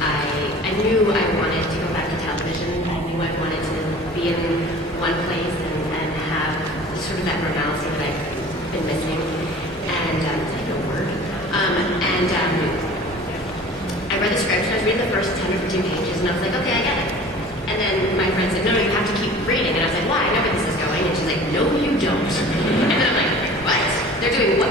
I knew I wanted to go back to television. I knew I wanted to be in one place and have sort of that normalcy that I've been missing. And I don't word. I read the script, and I was reading the first 10 or 15 pages, and I was like, okay, I get it. And then my friend said, no, you have to keep reading. And I was like, why? I know where this is going. And she's like, no, you don't. And then I'm like, what? They're doing what?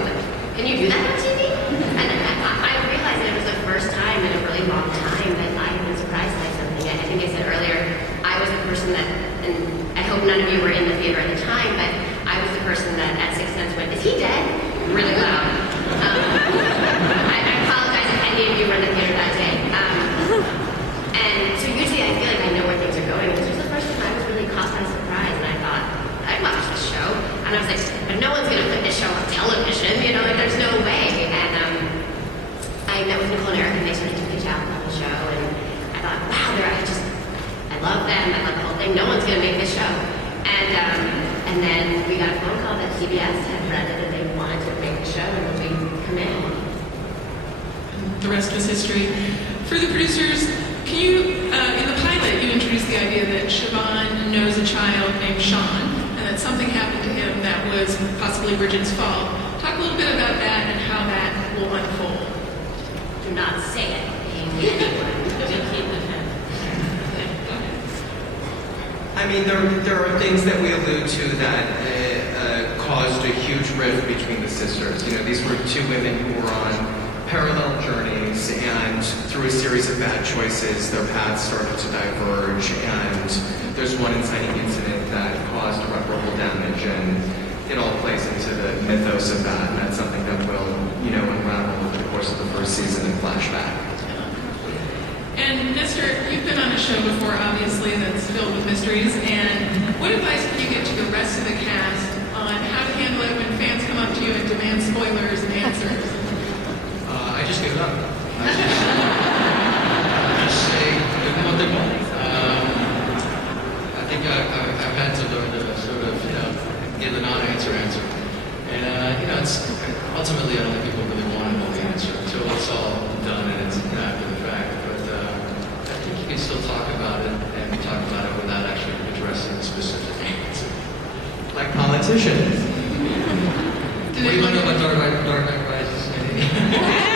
Can you do that on TV? And I realized that it was the first time in a really long time that I had been surprised by something. I think I said earlier, I was the person that, and I hope none of you were in the theater at the time, but I was the person that at Sixth Sense went, is he dead? Really loud. I apologize if any of you were in the theater that day. And so usually I feel like I know where things are going. This was the first time I was really caught by surprise, and I thought, I'd watch this show. And I was like, but no one's going to put this show on television, you know, like there's no way. And I met with Nicole and Eric, and they sort of took a job on the show, and I thought, wow, I love them, I love the whole thing. No one's going to make this show. And then we got a phone call that CBS had read it, and they wanted to make the show, and we come in. The rest is history. For the producers, can you, in the pilot, you introduced the idea that Siobhan knows a child named Sean, and that something happened to him that was possibly Bridget's fault. Talk a little bit about that and how that will unfold. Do not say anything to anyone. Just keep it in. I mean, there are things that we allude to that caused a huge rift between the sisters. You know, these were two women who were on parallel journeys, and through a series of bad choices, their paths started to diverge, and there's one inciting incident that caused irreparable damage, and it all plays into the mythos of that, and that's something that will, you know, unravel over the course of the first season and flashback. And Nestor, you've been on a show before, obviously, that's filled with mysteries, and what advice can you give to the rest of the cast on how to handle it when fans come up to you and demand spoilers and answers? I just give it up. I just say, give them what they want. I think I've had to learn to sort of, you know, give the non-answer answer. And, you know, it's ultimately, I don't think people really want to know the answer until it's all done and it's after the fact. But I think you can still talk about it and talk about it without actually addressing the specific answer. Like politicians. What do you want to know about Dark Knight Rises?